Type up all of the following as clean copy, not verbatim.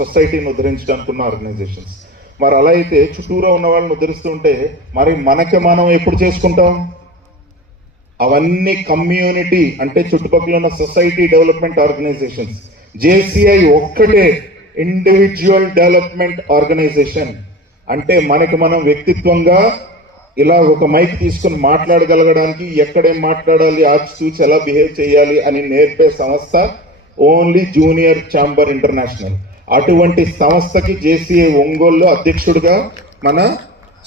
సొసైటీని ఉద్ధరించడానికి ఉన్న ఆర్గనైజేషన్స్. మరి అలా అయితే చుట్టూరా ఉన్న వాళ్ళని ఉద్ధరిస్తుంటే మరి మనకి మనం ఎప్పుడు చేసుకుంటాం? అవన్నీ కమ్యూనిటీ అంటే చుట్టుపక్కల ఉన్న సొసైటీ డెవలప్మెంట్ ఆర్గనైజేషన్స్. జేసీఐ ఒక్కటే ఇండివిజువల్ డెవలప్మెంట్ ఆర్గనైజేషన్. అంటే మనకి మనం వ్యక్తిత్వంగా ఇలా ఒక మైక్ తీసుకుని మాట్లాడగలగడానికి, ఎక్కడేం మాట్లాడాలి, ఆచితూచి ఎలా బిహేవ్ చేయాలి అని నేర్పే సంస్థ ఓన్లీ జూనియర్ ఛాంబర్ ఇంటర్నేషనల్. అటువంటి సంస్థకి జేసీఐ ఒంగోలులో అధ్యక్షుడిగా మన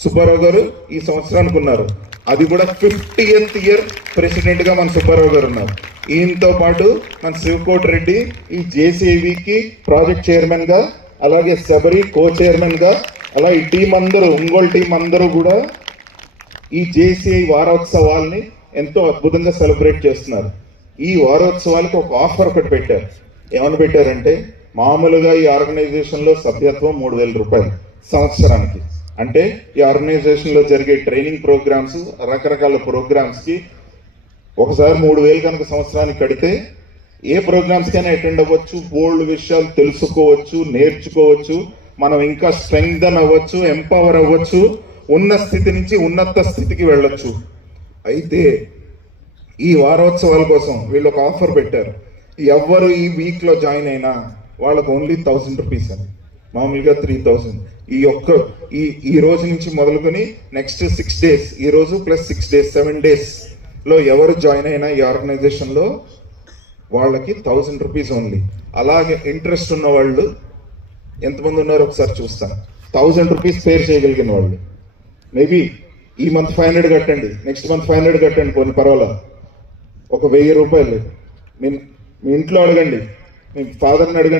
సుబ్బారావు గారు ఈ సంవత్సరానికి ఉన్నారు. అది కూడా 50th ఇయర్ ప్రెసిడెంట్ గా మన సుబ్బారావు గారు ఉన్నారు. ఈయనతో పాటు మన శివకోటి రెడ్డి ఈ జేసీఐకి ప్రాజెక్ట్ చైర్మన్ గా, అలాగే శబరి కో చైర్మన్ గా, అలా ఈ టీం అందరూ, ఒంగోలు టీం అందరూ కూడా ఈ జేసీఐ వారోత్సవాల్ని ఎంతో అద్భుతంగా సెలబ్రేట్ చేస్తున్నారు. ఈ వారోత్సవాలకు ఒక ఆఫర్ ఒకటి పెట్టారు. ఏమని పెట్టారంటే, మామూలుగా ఈ ఆర్గనైజేషన్ లో సభ్యత్వం 3,000 రూపాయలు సంవత్సరానికి. అంటే ఈ ఆర్గనైజేషన్ లో జరిగే ట్రైనింగ్ ప్రోగ్రామ్స్, రకరకాల ప్రోగ్రామ్స్ కి ఒకసారి 3,000 కనుక సంవత్సరానికి కడితే ఏ ప్రోగ్రామ్స్ కైనా అటెండ్ అవ్వచ్చు, బోల్డ్ విషయాలు తెలుసుకోవచ్చు, నేర్చుకోవచ్చు, మనం ఇంకా స్ట్రెంగ్థన్ అవ్వచ్చు, ఎంపవర్ అవ్వచ్చు, ఉన్న స్థితి నుంచి ఉన్నత స్థితికి వెళ్ళొచ్చు. అయితే ఈ వారోత్సవాల కోసం వీళ్ళు ఒక ఆఫర్ పెట్టారు. ఎవరు ఈ వీక్ లో జాయిన్ అయినా వాళ్ళకు ఓన్లీ 1,000 రూపీస్ అని, మామూలుగా 3,000. ఈ రోజు నుంచి మొదలుకొని నెక్స్ట్ 6 days, ఈ రోజు ప్లస్ 6 days 7 days లో ఎవరు జాయిన్ అయినా ఈ ఆర్గనైజేషన్ లో వాళ్ళకి 1,000 రూపీస్ ఓన్లీ. అలాగే ఇంట్రెస్ట్ ఉన్న వాళ్ళు ఎంతమంది ఉన్నారో ఒకసారి చూస్తాను. 1,000 రూపీస్ పేర్ చేయగలిగిన వాళ్ళు మేబీ ఈ మంత్ 500 కట్టండి, నెక్స్ట్ మంత్ 500 కట్టండి, కొన్ని పర్వాలా. ఒక 1,000 రూపాయలు మీ ఇంట్లో అడగండి, మీ ఫాదర్ని అడగండి.